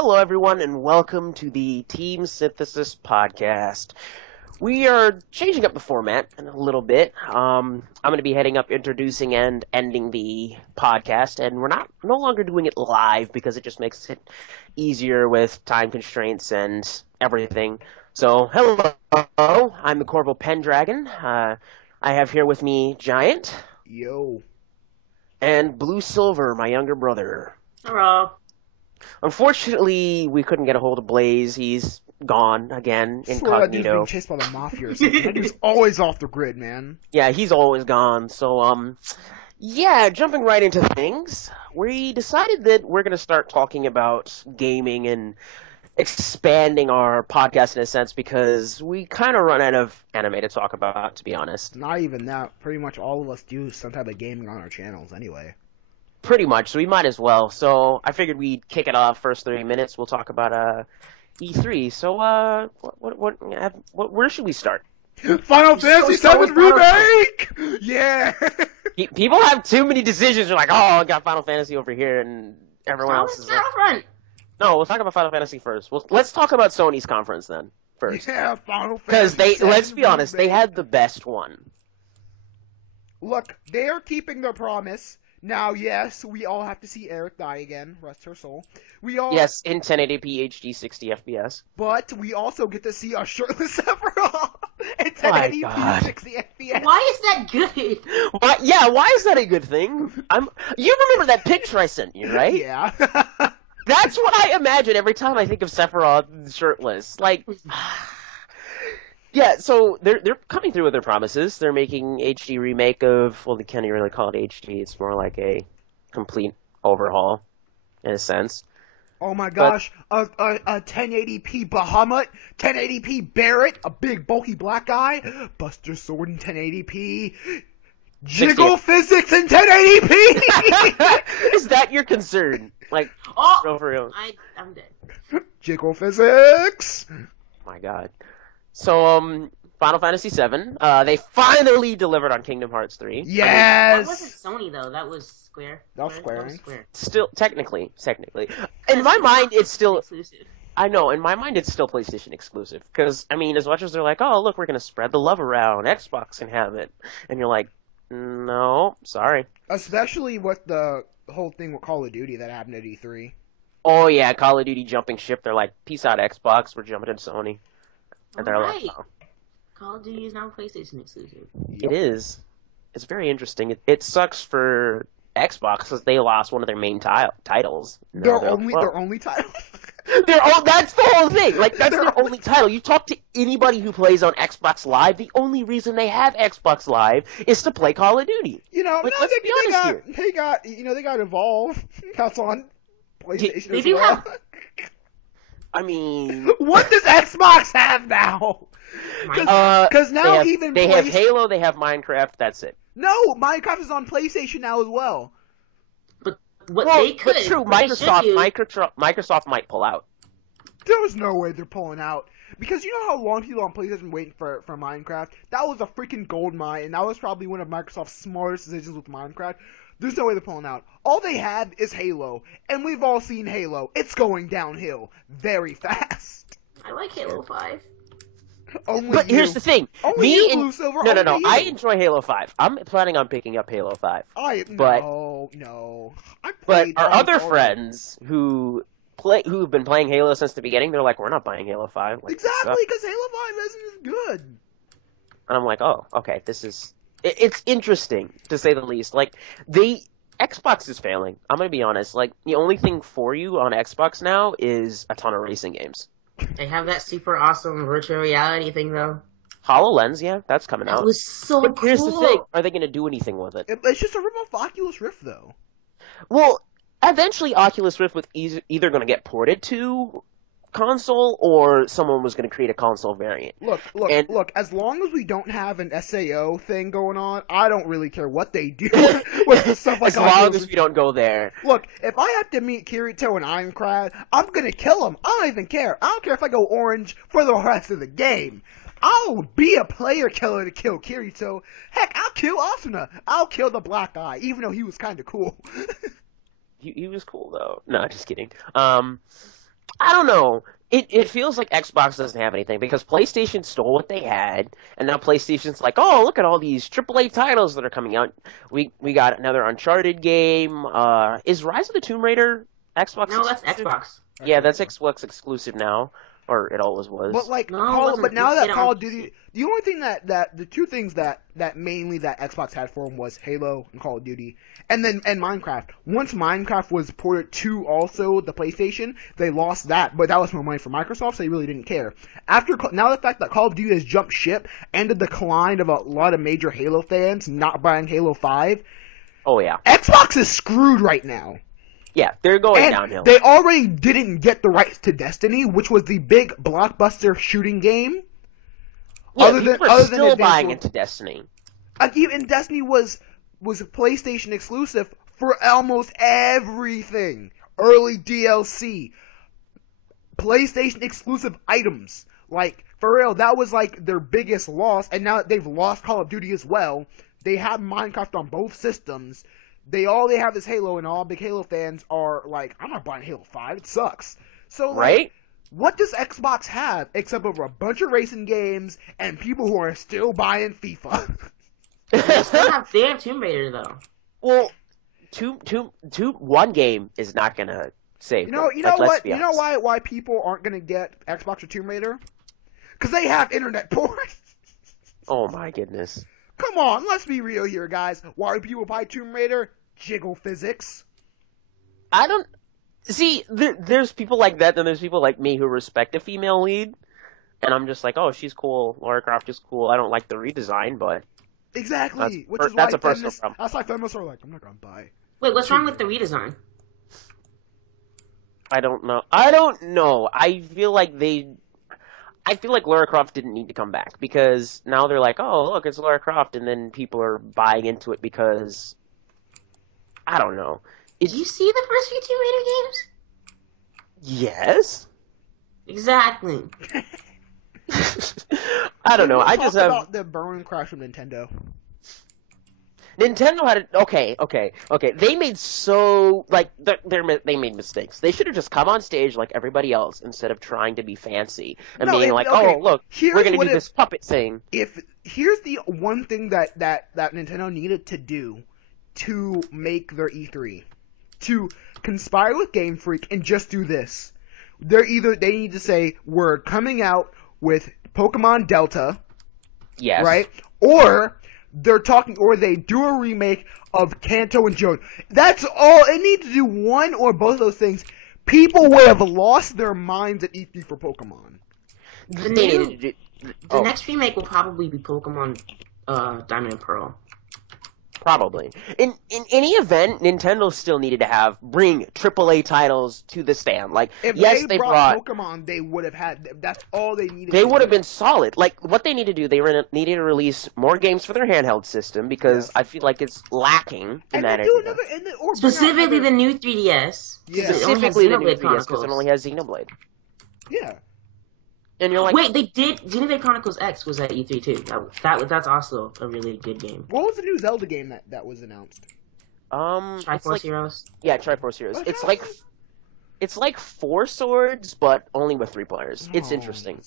Hello, everyone, and welcome to the Team Synthesis podcast. We are changing up the format in a little bit. I'm going to be heading up introducing and ending the podcast, and we're no longer doing it live because it just makes it easier with time constraints and everything. So, hello, I'm the Corvo Pendragon. I have here with me Giant. Yo. And Blue Silver, my younger brother. Hello. Unfortunately, we couldn't get a hold of Blaze. He's gone again, That dude's incognito. being chased by the mafia or something. That dude's always off the grid, man. Yeah, he's always gone. So, yeah, jumping right into things, we decided that we're going to start talking about gaming and expanding our podcast in a sense because we kind of run out of anime to talk about, to be honest. Not even that. Pretty much all of us do some type of gaming on our channels anyway. Pretty much, so we might as well. So I figured we'd kick it off first 30 minutes. We'll talk about E3. So where should we start? Final Fantasy VII Remake! Yeah! People have too many decisions. They're like, oh, I got Final Fantasy over here, and everyone else is like... No, we'll talk about Final Fantasy first. Let's talk about Sony's conference then, first. Yeah, Final Fantasy Because let's be honest, they had the best one. Look, they are keeping their promise. Now, yes, we all have to see Eric die again. Rest her soul. Yes, in 1080p HD 60 FPS. But we also get to see a shirtless Sephiroth in 1080p 60 FPS. Why is that good? Why is that a good thing? You remember that picture I sent you, right? Yeah. That's what I imagine every time I think of Sephiroth shirtless. Like, yeah, so they're coming through with their promises. They're making HD remake of, well, they can't even really call it HD. It's more like a complete overhaul, in a sense. Oh my gosh, a 1080p Bahamut, 1080p Barrett, a big bulky black guy, Buster Sword in 1080p, jiggle physics in 1080p! Is that your concern? Like, over real? I'm dead. Jiggle physics! Oh my god. So, Final Fantasy VII, they finally delivered on Kingdom Hearts 3. Yes! That wasn't Sony, though. That was Square. That was Square. Still, technically. In my mind, it's still... exclusive. I know, in my mind, it's still PlayStation exclusive. Because, I mean, as much as they're like, oh, look, we're going to spread the love around, Xbox can have it. And you're like, no, sorry. Especially with the whole thing with Call of Duty that happened at E3. Oh, yeah, Call of Duty jumping ship. They're like, peace out, Xbox, we're jumping into Sony. And they're like, oh. Call of Duty is now PlayStation exclusive. It is. It's very interesting. It sucks for Xbox because they lost one of their main titles. Their only title? That's the whole thing. Like, that's their only title. You talk to anybody who plays on Xbox Live, the only reason they have Xbox Live is to play Call of Duty. You know, like, no, let's be honest here. they got Evolve. That's on PlayStation They as do well. have... I mean... What does Xbox have now? Because now they have Halo, they have Minecraft, that's it. No, Minecraft is on PlayStation now as well. But they could. But true, Microsoft might pull out. There's no way they're pulling out. Because you know how long people on PlayStation waiting for Minecraft? That was a freaking gold mine, and that was probably one of Microsoft's smartest decisions with Minecraft. There's no way they're pulling out. All they have is Halo, and we've all seen Halo. It's going downhill very fast. I like Halo 5. Here's the thing. Blue Silver, No. I enjoy Halo 5. I'm planning on picking up Halo 5. No. But our other friends who've been playing Halo since the beginning, they're like, we're not buying Halo 5. Like, exactly, because Halo 5 isn't as good. And I'm like, oh, okay, it's interesting, to say the least. Like, Xbox is failing. I'm gonna be honest. Like, the only thing for you on Xbox now is a ton of racing games. They have that super awesome virtual reality thing, though. HoloLens, yeah, that's coming out. It was so but cool. Here's the thing. Are they gonna do anything with it? It's just a rip-off Oculus Rift, though. Well, eventually Oculus Rift was either gonna get ported to console or someone was going to create a console variant. Look, as long as we don't have an SAO thing going on, I don't really care what they do with stuff like as long as we don't go there. Look, if I have to meet Kirito and Ironclad, I'm going to kill him. I don't even care. I don't care if I go orange for the rest of the game. I'll be a player killer to kill Kirito. Heck, I'll kill Asuna. I'll kill the black guy, even though he was kind of cool. He was cool, though. No, just kidding. I don't know. It feels like Xbox doesn't have anything because PlayStation stole what they had, and now PlayStation's like, oh, look at all these AAA titles that are coming out. We got another Uncharted game. Is Rise of the Tomb Raider Xbox? No, that's exclusive? Xbox. Yeah, that's Xbox exclusive now, or it always was. But like, No, it wasn't. but now They that don't- Call of Duty, the only thing that the two things that mainly that Xbox had for them was Halo and Call of Duty, and Minecraft. Once Minecraft was ported to also the PlayStation, they lost that, but that was more money for Microsoft, so they really didn't care. Now the fact that Call of Duty has jumped ship and the decline of a lot of major Halo fans not buying Halo 5, Oh yeah, Xbox is screwed right now. yeah, they're going And downhill. they already didn't get the rights to Destiny, which was the big blockbuster shooting game. Yeah, other than- people are other than still Advanced buying War- into Destiny. Even Destiny was a PlayStation exclusive for almost everything. Early DLC, PlayStation exclusive items. Like, for real, that was like their biggest loss, and now that they've lost Call of Duty as well, they have Minecraft on both systems. All they have is Halo, and all big Halo fans are like, I'm not buying Halo 5, it sucks. So, like, Right? what does Xbox have except for a bunch of racing games and people who are still buying FIFA? They have Tomb Raider though. Well, one game is not gonna save. You know them. Like, let's what? be You know honest. why people aren't gonna get Xbox or Tomb Raider? Because they have internet ports. Oh my goodness. Come on, let's be real here, guys. Why do people buy Tomb Raider? Jiggle physics. I don't see. There's people like that, and there's people like me who respect a female lead, and I'm just like, oh, she's cool. Lara Croft is cool. I don't like the redesign, but Exactly. That's a personal problem. That's why feminists are like, I'm not gonna buy. Wait, what's wrong with the redesign? I don't know. I feel like Lara Croft didn't need to come back because now they're like, oh, look, it's Lara Croft, and then people are buying into it because I don't know. Did you see the first few Tomb Raider games? Yes. Exactly. I don't know. Let's I talk just have about the burn crash from Nintendo. Nintendo had okay. They made they made mistakes. They should have just come on stage like everybody else instead of trying to be fancy and being like, okay, "Oh, look, here's we're gonna what do this puppet thing." Here's the one thing that Nintendo needed to do to make their E3, to conspire with Game Freak and just do this. They need to say we're coming out with Pokemon Delta, Yes. right? Or they do a remake of Kanto and Joe. That's all. It needs to do one or both of those things. People would have lost their minds at E3 for Pokemon. The They new- needed to do. The next remake will probably be Pokemon Diamond and Pearl. Probably. In any event, Nintendo still needed to bring AAA titles to the stand. Like, If yes, they brought. Pokemon, they would have had. That's all they needed. They to would have do. been solid. Like, what they need to do, needed to release more games for their handheld system because Yes. I feel like it's lacking in And that then do area. another, or bring out Specifically another- the new 3DS. Yeah. It only has Specifically the new Xenoblade 3DS because Chronicles. it only has Xenoblade. Yeah. And you're like, Wait, they did. Xenoblade Chronicles X was at E3 too. That's also a really good game. What was the new Zelda game that was announced? it's Triforce like, Heroes. yeah, Triforce Heroes. Okay. It's like 4 Swords, but only with 3 players. It's No. interesting.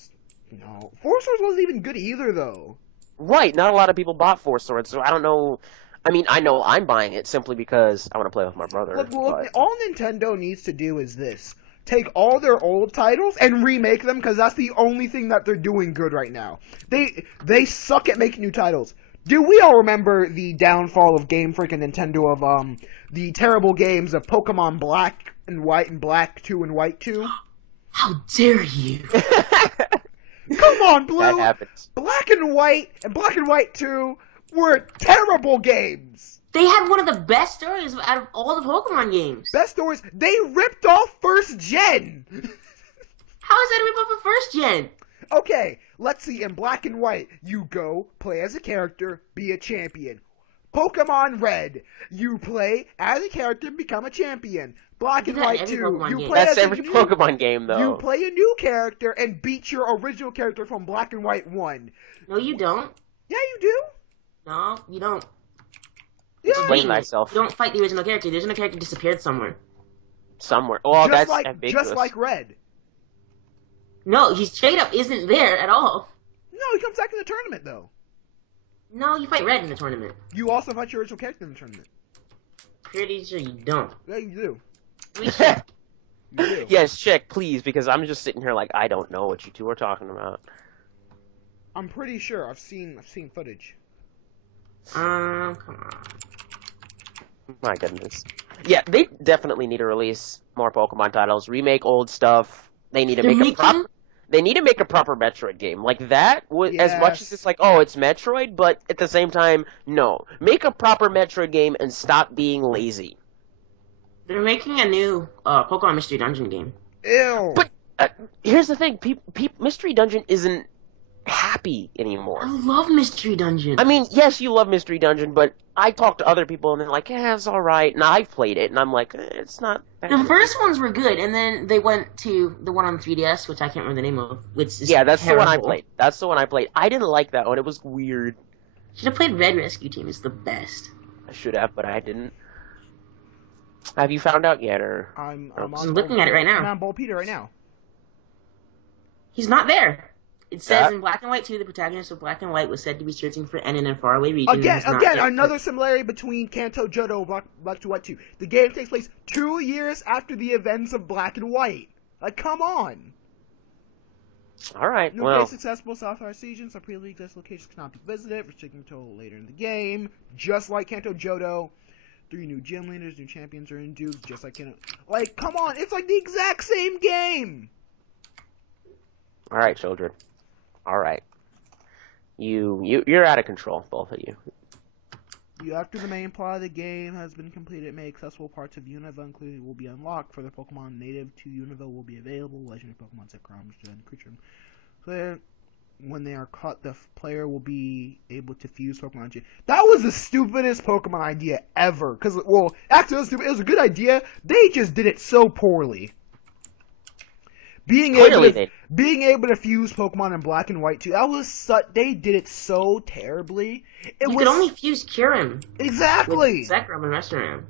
No, Four Swords wasn't even good either, though. Right, not a lot of people bought 4 Swords, so I don't know. I mean, I know I'm buying it simply because I want to play with my brother. Look, but- all Nintendo needs to do is this: take all their old titles and remake them, because that's the only thing that they're doing good right now. They suck at making new titles. Do we all remember the downfall of Game Freak and Nintendo of the terrible games of Pokemon Black and White and Black 2 and White 2? How dare you? Come on, Blue! that happens. Black and White 2 were terrible games. They had one of the best stories out of all the Pokemon games. Best stories. They ripped off first gen. How is that a rip off of first gen? Okay, let's see. In Black and White, you go play as a character, be a champion. Pokemon Red, you play as a character and become a champion. Black and Do that in White every 2, Pokemon you game. play That's as every a new, Pokemon game, though. You play a new character and beat your original character from Black and White 1. No, you don't. Yeah, you do. No, you don't. Yeah, Explain thyself. You don't fight the original character. The original character disappeared somewhere. Somewhere. Oh, just that's like ambiguous. just like Red. No, he straight up isn't there at all. No, he comes back in the tournament though. No, you fight Red in the tournament. You also fight your original character in the tournament. Pretty sure you don't. Yeah, you do. We check. You do. Yes, check, please, because I'm just sitting here like I don't know what you two are talking about. I'm pretty sure I've seen footage. Come on. My goodness. Yeah, they definitely need to release more Pokemon titles, remake old stuff. They need to They're make a proper. making- They need to make a proper Metroid game like that. As much as Yes. it's like, oh, it's Metroid, but at the same time, no. Make a proper Metroid game and stop being lazy. They're making a new Pokemon Mystery Dungeon game. Ew. But here's the thing: Mystery Dungeon isn't happy anymore. I love Mystery Dungeon. I mean, yes, you love Mystery Dungeon, but I talk to other people and they're like, yeah, it's all right. And I've played it, and I'm like, it's not. that The good. first ones were good, and then they went to the one on 3DS, which I can't remember the name of. Which is Yeah, that's the one I terrible. played. That's the one I played. I didn't like that one. It was weird. Should have played Red Rescue Team. It's the best. I should have, but I didn't. Have you found out yet, or? I'm I'm on looking at it right I'm now. on Bull Peter right now. He's not there. It says That- in Black and White 2, the protagonist of Black and White was said to be searching for N in a faraway region. and Again, has not yet another similarity between Kanto Johto and Black to White 2. The game takes place 2 years after the events of Black and White. Like, come on. All right. No Well, place accessible Southwest regions or pre-league locations cannot be visited, restricting until later in the game. Just like Kanto Johto. 3 new gym leaders, new champions are induced, just like Kanto. Like, come on, it's like the exact same game! all right, children. All right. You're out of control, both of you. After the main plot of the game has been completed, many accessible parts of Unova including will be unlocked. Further Pokemon native to Unova will be available. Legendary Pokemon Zekrom and Creature. So when they are caught, the player will be able to fuse Pokemon. That was the stupidest Pokemon idea ever. Well, actually, it was a good idea. They just did it so poorly. Being Clearly able to fuse Pokemon in Black and White too. They did it so terribly. You could only fuse Kyurem Exactly. with Zekrom and Reshiram.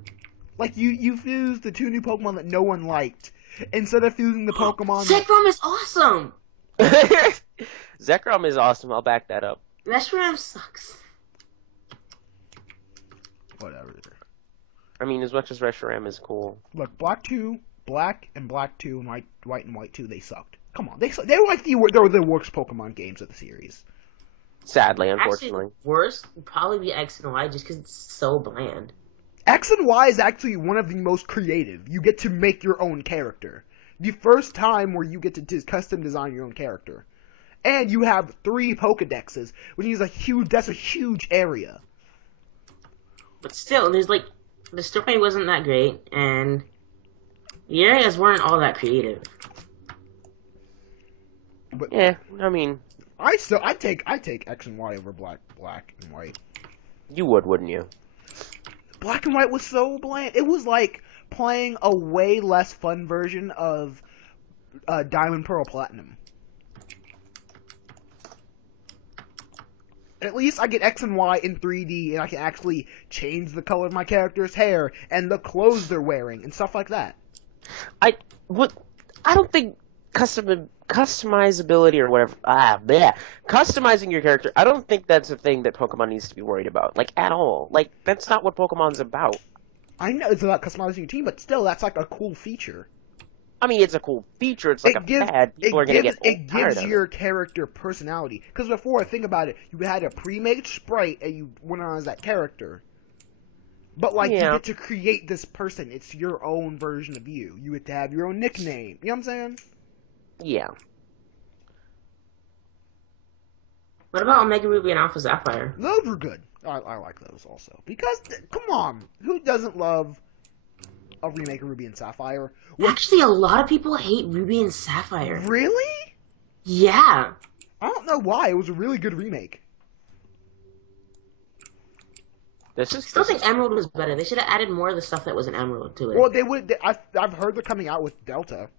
Like, you fused the 2 new Pokemon that no one liked. Instead of fusing the Pokemon... Zekrom is awesome! Zekrom is awesome. I'll back that up. Reshiram sucks. Whatever. I mean, as much as Reshiram is cool. Look, Black and Black 2 and White and White 2, they sucked. Come on, they were like they were the worst Pokemon games of the series. Sadly, unfortunately. Actually, worst would probably be X and Y just because it's so bland. X and Y is actually one of the most creative. You get to make your own character. The first time where you get to custom design your own character. And you have 3 Pokedexes, which is that's a huge area. But still, the story wasn't that great, and the areas weren't all that creative. But Yeah, I mean, I take X and Y over Black and White. you would, wouldn't you? Black and White was so bland. It was like playing a way less fun version of Diamond, Pearl, Platinum. At least I get X and Y in 3D, and I can actually change the color of my character's hair and the clothes they're wearing and stuff like that. I don't think customizability or whatever. Customizing your character. I don't think that's a thing that Pokemon needs to be worried about, like at all. Like that's not what Pokemon's about. I know it's about customizing your team, but still, that's like a cool feature. I mean, it's a cool feature. It's like a fad. People are gonna get tired of it. Your character personality. Because before, think about it, you had a pre-made sprite and you went on as that character. But you get to create this person. It's your own version of you. You get to have your own nickname. You know what I'm saying? Yeah. What about Omega Ruby and Alpha Sapphire? Those were good. I like those also. Because, come on, who doesn't love a remake of Ruby and Sapphire? Actually, a lot of people hate Ruby and Sapphire. Really? Yeah. I don't know why. It was a really good remake. I still think Emerald was better. They should have added more of the stuff that was in Emerald to it. Well, they would. I've heard they're coming out with Delta.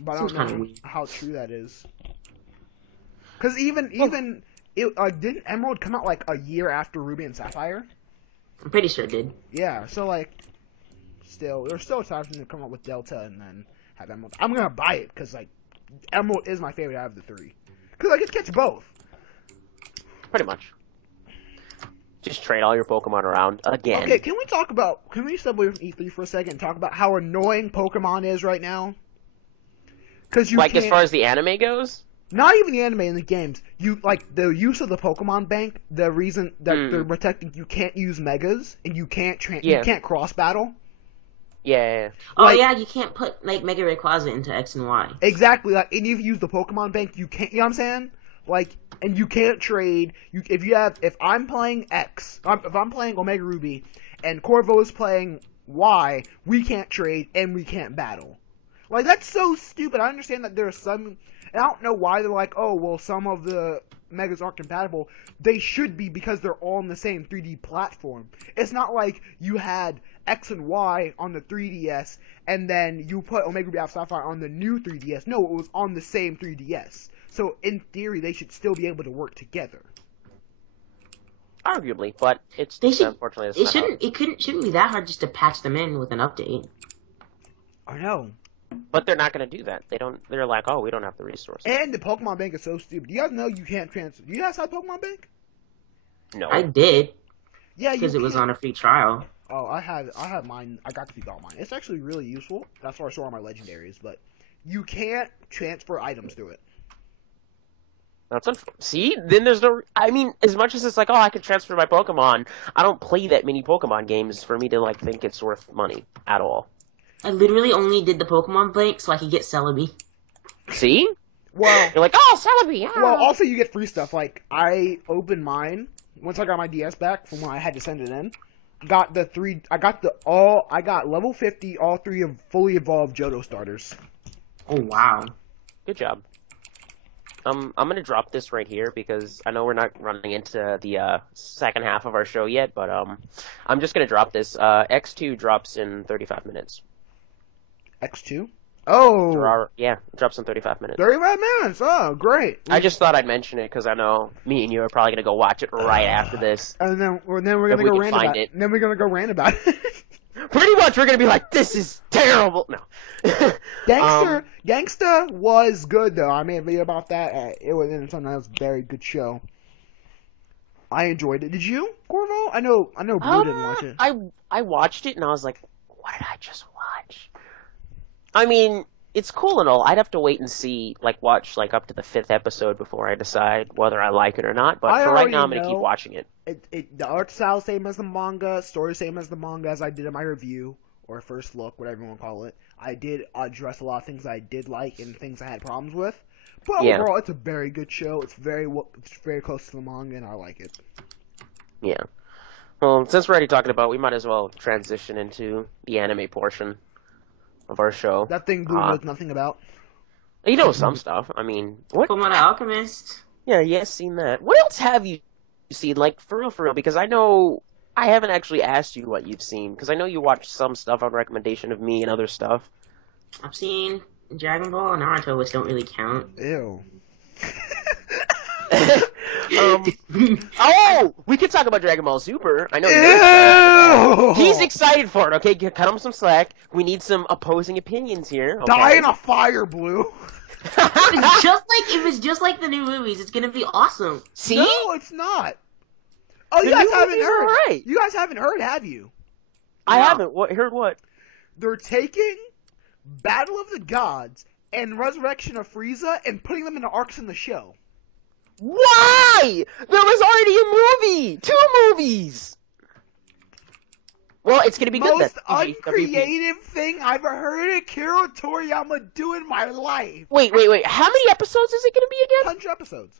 But Seems I don't kinda know weird. how true that is. Because didn't Emerald come out like a year after Ruby and Sapphire? I'm pretty sure it did. Yeah, so there's still time for them to come up with Delta and then have Emerald. I'm gonna buy it because like Emerald is my favorite out of the three. Because I get to catch both. Pretty much. Just trade all your Pokemon around again. Okay, can we step away from E3 for a second and talk about how annoying Pokemon is right now? Because you like as far as the anime goes. Not even the anime in the games. You like the use of the Pokemon Bank. The reason that they're protecting you can't use Megas and you can't you can't cross battle. Yeah. Oh yeah, you can't put like Mega Rayquaza into X and Y. Exactly. Like, and if you use the Pokemon Bank, you can't. You know what I'm saying? Like, and you can't trade. If I'm playing X, if I'm playing Omega Ruby, and Corvo is playing Y, we can't trade and we can't battle. Like, that's so stupid. I understand that there are some. And I don't know why they're like, oh, well, some of the Megas aren't compatible. They should be because they're all on the same 3D platform. It's not like you had X and Y on the 3DS, and then you put Omega Ruby Alpha Sapphire on the new 3DS. No, it was on the same 3DS. So, in theory, they should still be able to work together. Arguably, but unfortunately, it shouldn't be that hard just to patch them in with an update. I know. But they're not going to do that. They're like, oh, we don't have the resources. And the Pokemon Bank is so stupid. Do you guys know you can't transfer? Do you guys have Pokemon Bank? No. I did. Yeah, because it was on a free trial. Oh, I have mine. I got to keep all mine. It's actually really useful. That's where I store all my legendaries. But you can't transfer items through it. That's see, then there's no. I mean, as much as it's like, oh, I could transfer my Pokemon, I don't play that many Pokemon games for me to like think it's worth money at all. I literally only did the Pokemon Bank so I could get Celebi. See? Well, you're like, oh, Celebi. Yeah. Well, also you get free stuff. Like I opened mine once I got my DS back from when I had to send it in. I got level 50, all three of fully evolved Johto starters. Oh wow! Good job. I'm gonna drop this right here because I know we're not running into the second half of our show yet, but I'm just gonna drop this. X2 drops in 35 minutes. X2? Oh! Yeah, it drops in 35 minutes. 35 minutes? Oh, great. I just thought I'd mention it because I know me and you are probably gonna go watch it right after this. And then we're gonna go rant about it. And then we're gonna go rant about it. Pretty much, we're gonna be like, "This is terrible." No. Gangsta was good though. I made a video about that. It was a very good show. I enjoyed it. Did you, Corvo? I know. Blue didn't watch it. I watched it and I was like, "What did I just watch?" I mean, it's cool and all. I'd have to wait and see, watch up to the 5th episode before I decide whether I like it or not. But for right now, I'm gonna keep watching it. The art style same as the manga, story same as the manga, as I did in my review or first look, whatever you want to call it. I did address a lot of things I did like and things I had problems with. But overall, it's a very good show. It's very close to the manga, and I like it. Yeah. Well, since we're already talking about, we might as well transition into the anime portion of our show. That thing Blue knows nothing about. You know some stuff. I mean, what? Fullmetal Alchemist. Yeah, yes, seen that. What else have you seen? For real, because I know I haven't actually asked you what you've seen, because I know you watched some stuff on recommendation of me and other stuff. I've seen Dragon Ball and Naruto, which don't really count. Ew. We could talk about Dragon Ball Super. I know he's excited for it. Okay, cut him some slack. We need some opposing opinions here. Okay? Die in a fire, Blue. It was just like the new movies. It's gonna be awesome. See? No, it's not. Oh, you guys haven't heard. Right. You guys haven't heard, have you? I haven't. Heard what? They're taking Battle of the Gods and Resurrection of Frieza and putting them into arcs in the show. Why? There was already a movie! 2 movies! Well, it's gonna be good. Most uncreative thing I've ever heard Akira Toriyama do in my life. Wait. How many episodes is it gonna be again? 100 episodes.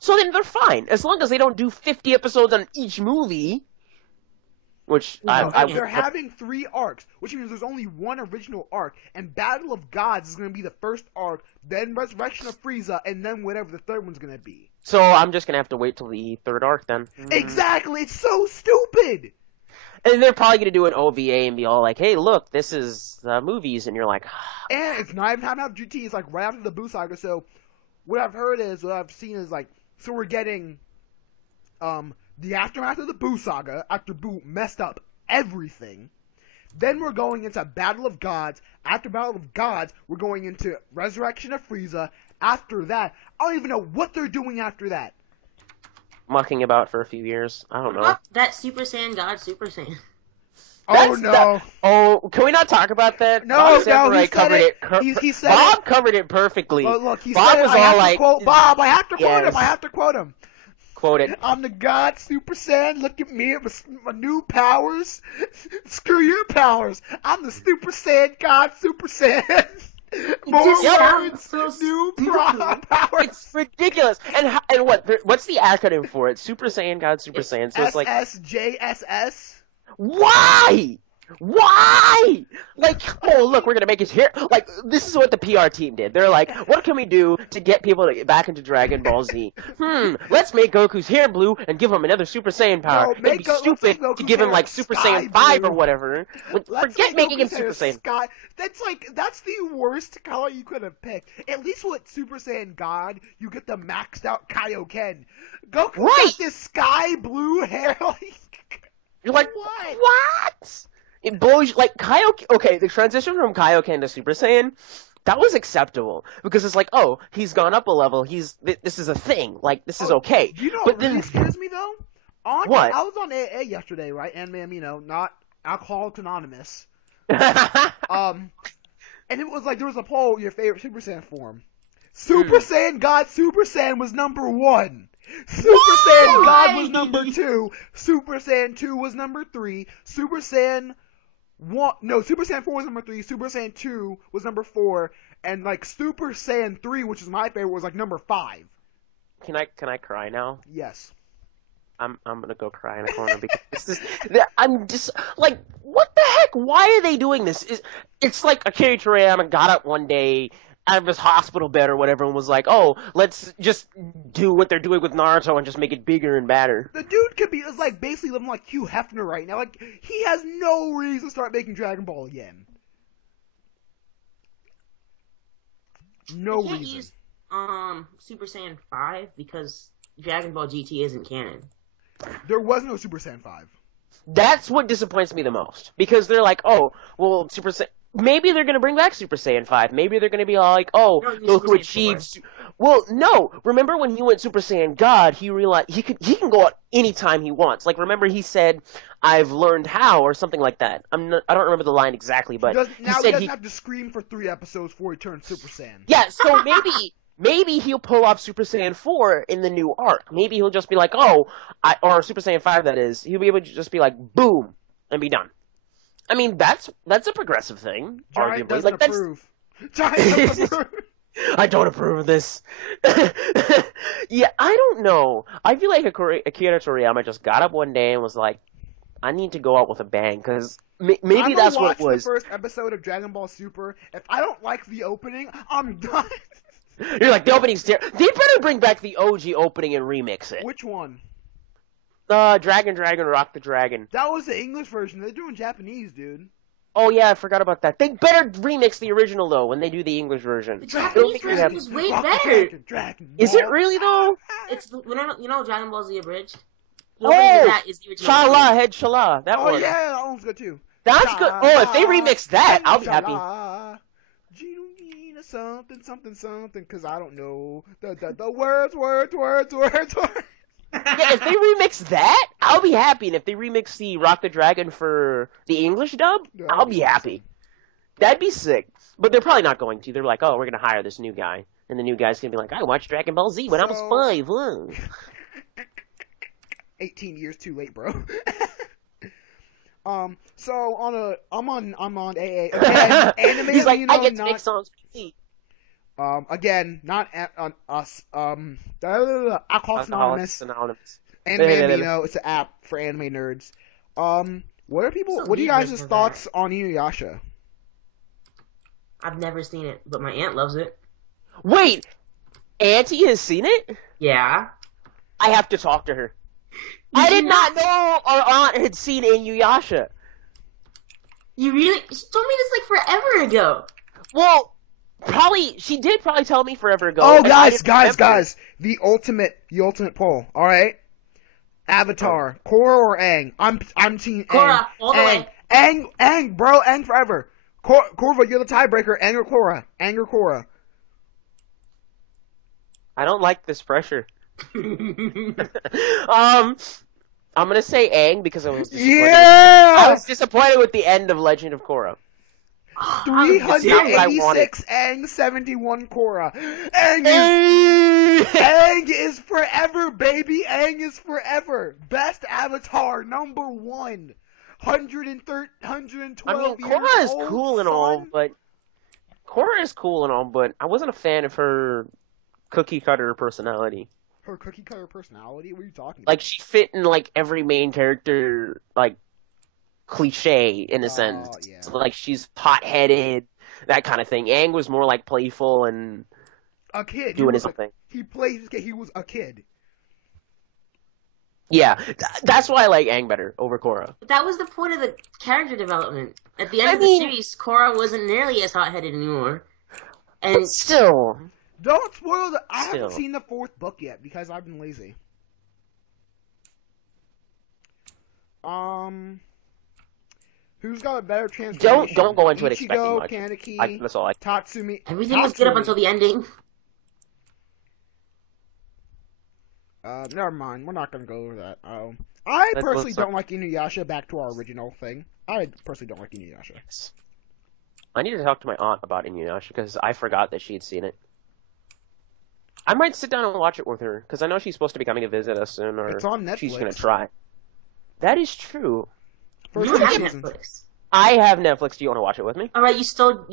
So then they're fine. As long as they don't do 50 episodes on each movie. Which they're having 3 arcs, which means there's only 1 original arc, and Battle of Gods is going to be the first arc, then Resurrection of Frieza, and then whatever the third one's going to be. So I'm just going to have to wait till the 3rd arc then. Exactly, it's so stupid! And they're probably going to do an OVA and be all like, hey, look, this is the movies, and you're like... And it's not even having GT, it's right after the Buu Saga, so what I've seen is so we're getting, the aftermath of the Buu Saga, after Buu messed up everything. Then we're going into Battle of Gods. After Battle of Gods, we're going into Resurrection of Frieza. After that, I don't even know what they're doing after that. Mucking about for a few years. I don't know. What? That Super Saiyan God Super Saiyan. Oh no! Can we not talk about that? No, Bob he Samurai said it. He said Bob it. covered it perfectly. Look, he Bob said was it. all like, Bob, I have to quote Yes. him. I have to quote him. quote it. I'm the God Super Saiyan. Look at me with my new powers. Screw your powers. I'm the Super Saiyan God Super Saiyan. More just words, sounds so new stupid. powers. It's ridiculous. And what's the acronym for it? Super Saiyan God Super Saiyan. So it's like, SSJSS. why? Why? Like, oh, look, we're going to make his hair. Like, this is what the PR team did. They're like, what can we do to get people to get back into Dragon Ball Z? Let's make Goku's hair blue and give him another Super Saiyan power. No, It'd make be let's stupid make to Goku's give him, hair like, Super sky Saiyan 5 blue. or whatever. Let's Forget make making him Goku's Super hair Saiyan. Sky. That's the worst color you could have picked. At least with Super Saiyan God, you get the maxed out Kaioken. Goku Right. got this sky blue hair. You're like, what? It blows, like, Kaioken, okay, the transition from Kaioken to Super Saiyan, that was acceptable. Because it's like, oh, he's gone up a level, this is a thing, like, this is okay. Do you know But what really then, scares me, though? What? I was on AA yesterday, right? And, not Alcoholics Anonymous. And it was like, there was a poll, your favorite Super Saiyan form. Super Saiyan God Super Saiyan was number 1. Super Saiyan God was number 2. Super Saiyan 2 was number 3. Super Saiyan 4 was number 3. Super Saiyan 2 was number 4. And like Super Saiyan 3, which is my favorite, was like number 5. can I cry now? Yes. I'm gonna go cry in a corner because I'm just like, what the heck? Why are they doing this? It's like Akira Toriyama got up one day out of his hospital bed or whatever and was like, oh, let's just do what they're doing with Naruto and just make it bigger and badder. The dude could be is like basically living like Hugh Hefner right now. Like he has no reason to start making Dragon Ball again. No You can't reason. use Super Saiyan 5 because Dragon Ball GT isn't canon. There was no Super Saiyan 5. That's what disappoints me the most. Because they're like, oh, well, Super Saiyan... Maybe they're going to bring back Super Saiyan 5. Maybe they're going to be like, oh, No, it's Goku Super Saiyan achieved... Well, no. Remember when he went Super Saiyan God, he realized he can go out anytime he wants. Like, remember he said, I've learned how, or something like that. I don't remember the line exactly, but He said doesn't have to scream for 3 episodes before he turns Super Saiyan. Yeah, so maybe he'll pull off Super Saiyan 4 in the new arc. Maybe he'll just be like, or Super Saiyan 5 that is. He'll be able to just be like, boom, and be done. I mean, that's a progressive thing, Giant arguably. doesn't Like, that's, approve. Giant doesn't approve. I don't approve of this. Yeah, I don't know. I feel like Akira Toriyama just got up one day and was like, I need to go out with a bang, because maybe that's what it was. The first episode of Dragon Ball Super. If I don't like the opening, I'm done. You're like, the opening's terrible. They better bring back the OG opening and remix it. Which one? Dragon, Rock the Dragon. That was the English version. They're doing Japanese, dude. Oh yeah, I forgot about that. They better remix the original though when they do the English version. The Japanese version is way better. Dragon Is it really though? It's Dragon Ball Z abridged. The Oh, opening to that is the original. Shala, Head Shala. That Oh one. yeah, that one's good too. That's good. Oh, if they remix that, I'll be happy. Something, cause I don't know the words. Yeah, if they remix that, I'll be happy. And if they remix the Rock the Dragon for the English dub, Yeah, I'll be happy. That'd be sick. But they're probably not going to. They're like, oh, we're gonna hire this new guy, and the new guy's gonna be like, I watched Dragon Ball Z when I was 5. Whoa. 18 years too late, bro. So I'm on AA again. Anime, He's like, you know, I get to not, make songs for me. again, not on us. Alcoholics Anonymous. Anonymous. Anime Amino, it's an app for anime nerds. What are you guys' thoughts on Inuyasha? I've never seen it, but my aunt loves it. Wait, Auntie has seen it? Yeah. I have to talk to her. I did not know our aunt had seen Inuyasha. You really? She told me this like forever ago. Well, she did probably tell me forever ago. Oh, and I guys, didn't remember. the ultimate poll. All right, Avatar, Korra or Aang? I'm team Korra, Aang. all the way. Aang, bro, Aang forever. Corva, you're the tiebreaker. Aang or Korra? Aang or Korra? I don't like this pressure. I'm gonna say Aang because I was disappointed. I was disappointed with the end of Legend of Korra. 386 Aang, 71 Korra. Aang is forever, baby. Aang is forever. Best Avatar, number 1. 112 I mean, years Korra is old, cool and son. all, but I wasn't a fan of her cookie cutter personality. Her cookie cutter personality? What are you talking about? Like, she fit in, like, every main character, like, cliche, in a sense. Yeah. So, like, she's hot-headed, that kind of thing. Aang was more, like, playful and A kid. doing his own thing. He played his kid. He was a kid. Yeah, that's why I like Aang better over Korra. But that was the point of the character development. At the end of the series, Korra wasn't nearly as hot-headed anymore. And But still... Don't spoil the... I haven't seen the 4th book yet because I've been lazy. Who's got a better chance? Don't go into it expecting Ichigo, much. Kaneki, That's all I... Tatsumi. everything was good up until the ending. Never mind. We're not gonna go over that. I personally don't like Inuyasha. Back to our original thing. I personally don't like Inuyasha. I need to talk to my aunt about Inuyasha because I forgot that she had seen it. I might sit down and watch it with her because I know she's supposed to be coming to visit us soon, or It's on Netflix. she's gonna try. That is true. First You have seasons. Netflix. I have Netflix. Do you want to watch it with me? Alright, you stole...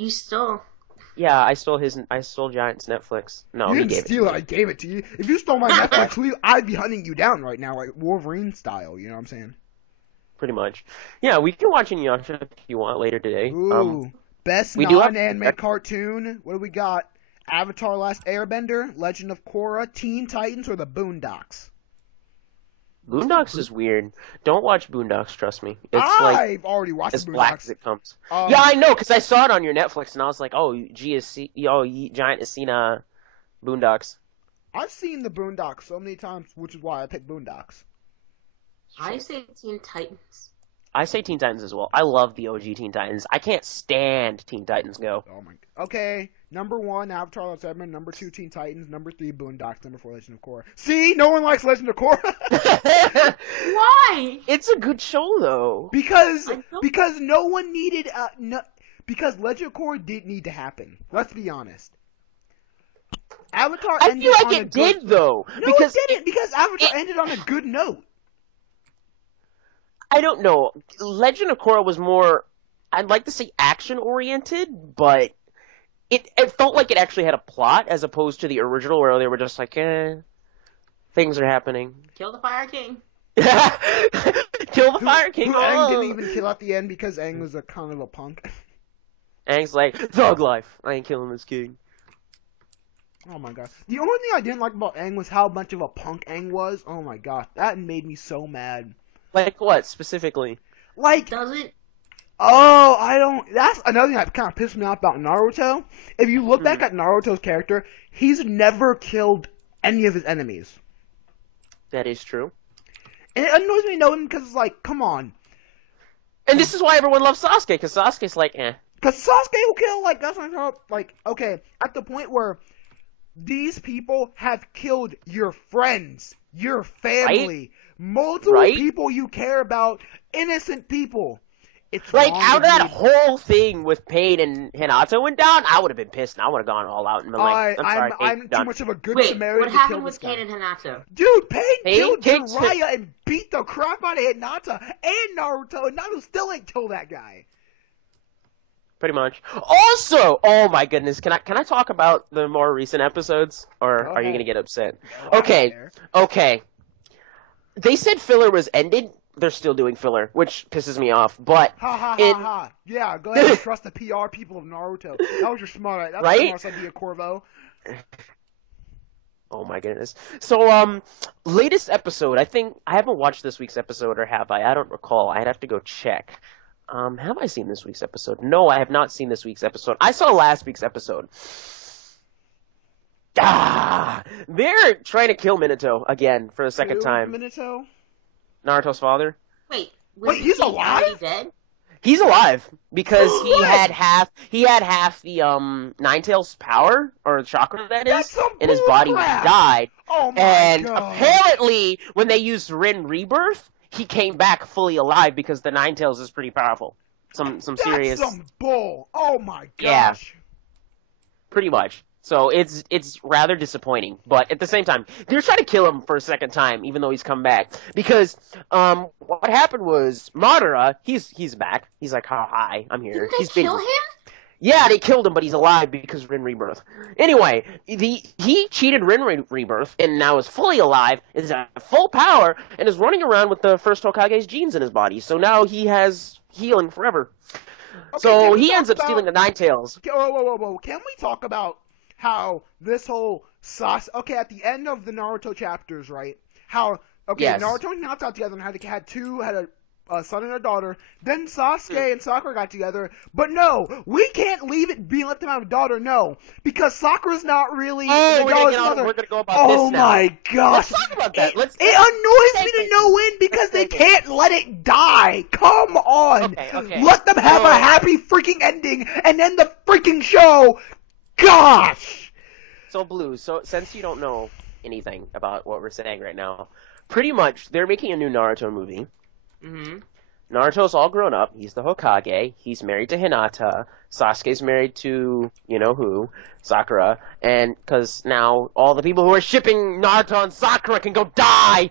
Yeah, I stole Giant's Netflix. No, You he didn't gave steal it. it. I gave it to you. If you stole my Netflix, I'd be hunting you down right now, like Wolverine style. You know what I'm saying? Pretty much. Yeah, we can watch Inuyasha if you want later today. Ooh, best we do have- non-anime cartoon. What do we got? Avatar: Last Airbender, Legend of Korra, Teen Titans, or the Boondocks? Boondocks is weird. Don't watch Boondocks. Trust me. It's I've already watched as the black Boondocks. as it comes. Yeah, I know, because I saw it on your Netflix, and I was like, Giant has seen Boondocks. I've seen the Boondocks so many times, which is why I picked Boondocks. I say Teen Titans. I say Teen Titans as well. I love the OG Teen Titans. I can't stand Teen Titans Go. Oh my. Okay, number 1, Avatar: Last Airbender. Number 2, Teen Titans. Number 3, Boondocks. Number 4, Legend of Korra. See, no one likes Legend of Korra. Why? It's a good show, though. because no one needed because Legend of Korra didn't need to happen. Let's be honest. Avatar. I ended feel like on a it did, good... though. No, because it didn't. Because Avatar ended on a good note. I don't know. Legend of Korra was more, I'd like to say action-oriented, but it felt like it actually had a plot as opposed to the original where they were just like, things are happening. Kill the Fire King. Kill the Fire King. Aang didn't even kill at the end because Aang was a kind of a punk. Aang's like, thug life. I ain't killing this king. Oh my god. The only thing I didn't like about Aang was how much of a punk Aang was. Oh my god. That made me so mad. Like what, specifically? Like, Does it? oh, I don't... That's another thing that kind of pissed me off about Naruto. If you look back at Naruto's character, he's never killed any of his enemies. That is true. And it annoys me knowing because it's like, come on. And this is why everyone loves Sasuke, because Sasuke's like, Because Sasuke will kill, like, that's what I'm talking, like, okay, at the point where these people have killed your friends, your family, multiple people you care about, innocent people. It's like, wrong out of to that me. whole thing with Pain and Hinata went down, I would have been pissed, and I would have gone all out and been like, I'm sorry, Pain, I'm you're too done. much of a good Wait, Samaritan what to kill happened this with guy. Pain and Hinata? Dude, Pain killed kicked- Jiraiya and beat the crap out of Hinata and Naruto, and Naruto still ain't killed that guy. Pretty much. Also, oh my goodness, can I talk about the more recent episodes, or are you ahead. gonna get upset? Go Okay, ahead. okay. They said filler was ended. They're still doing filler, which pisses me off. But Ha ha in- ha ha. Yeah, go ahead and trust the PR people of Naruto. That was your smart. That's Right? your smart idea, Corvo. oh my goodness. So latest episode. I think I haven't watched this week's episode, or have I? I don't recall. I'd have to go check. Have I seen this week's episode? No, I have not seen this week's episode. I saw last week's episode. They're trying to kill Minato again for the second time. Minato? Naruto's father. Wait, Wait, he's he alive? already dead? He's alive because he What? had half the Ninetales power or chakra that is That's some in his body when he bullcrap. died. Oh my And god. apparently, when they used Rin Rebirth, he came back fully alive because the Ninetales is pretty powerful. Some That's serious, some bull. Oh my Yeah. gosh. pretty much. So it's rather disappointing, but at the same time, they're trying to kill him for a second time, even though he's come back. Because what happened was Madara, he's back. He's like, oh, hi, I'm here. Didn't they He's been kill him? Yeah, they killed him, but he's alive because of Rin Rebirth. Anyway, he cheated Rin Rebirth, and now is fully alive, is at full power, and is running around with the first Hokage's genes in his body. So now he has healing forever. Okay, So can we he talk ends up about- stealing the Ninetales. Whoa. Can we talk about how this whole okay, at the end of the Naruto chapters, right? How Yes. Naruto and Hinata got together and had a son and a daughter. Then Sasuke and Sakura got together. But no, we can't leave it being let them have a daughter. No, because Sakura's not really the daughter's mother. We're gonna go about this Oh now. my gosh! Let's talk about that. It annoys me to no end because they can't let it die. Come on, Okay. let them have a happy freaking ending and end the freaking show. Gosh! So Blue, since you don't know anything about what we're saying right now, pretty much they're making a new Naruto movie. Mm-hmm. Naruto's all grown up. He's the Hokage. He's married to Hinata. Sasuke's married to you-know-who, Sakura. And because now all the people who are shipping Naruto and Sakura can go die!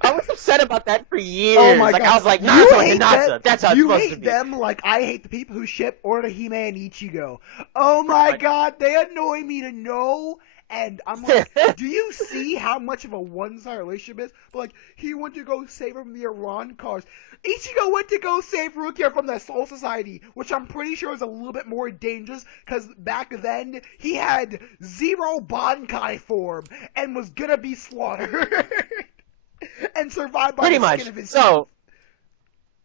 I was upset about that for years. Oh my like, god! I was like, You Naruto hate and Hinata. them- That's how it's you supposed hate to be. them like I hate the people who ship Orihime and Ichigo. Oh my Right. god, they annoy me to no. And I'm like, do you see how much of a one-sided relationship is? But like, he went to go save her from the Iran cars. Ichigo went to go save Rukia from the Soul Society, which I'm pretty sure is a little bit more dangerous, because back then, he had 0 Bankai form, and was gonna be slaughtered. And survived by Pretty the much. skin of his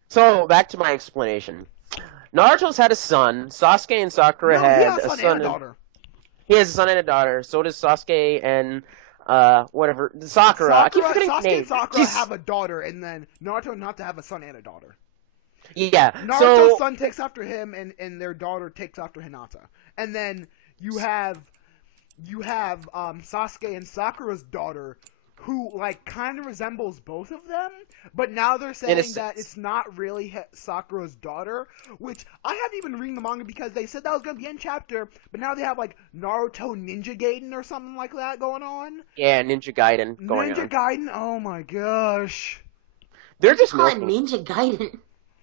So back to my explanation. Naruto's had a son. Sasuke and Sakura No, he had has a son and a daughter. He has a son and a daughter. So does Sasuke and whatever Sakura. I keep forgetting Sasuke his name. and Sakura She's- have a daughter, and then Naruto not to have a son and a daughter. Yeah. Naruto's So son takes after him, and their daughter takes after Hinata. And then you have Sasuke and Sakura's daughter, who like kind of resembles both of them, but now they're saying sense. that it's not really Sakura's daughter, which I haven't even reading the manga because they said that was going to be in chapter, but now they have like Naruto Ninja Gaiden or something like that going on. yeah, Ninja Gaiden going Ninja on. Gaiden, oh my gosh. They're just Call it milking. Ninja Gaiden.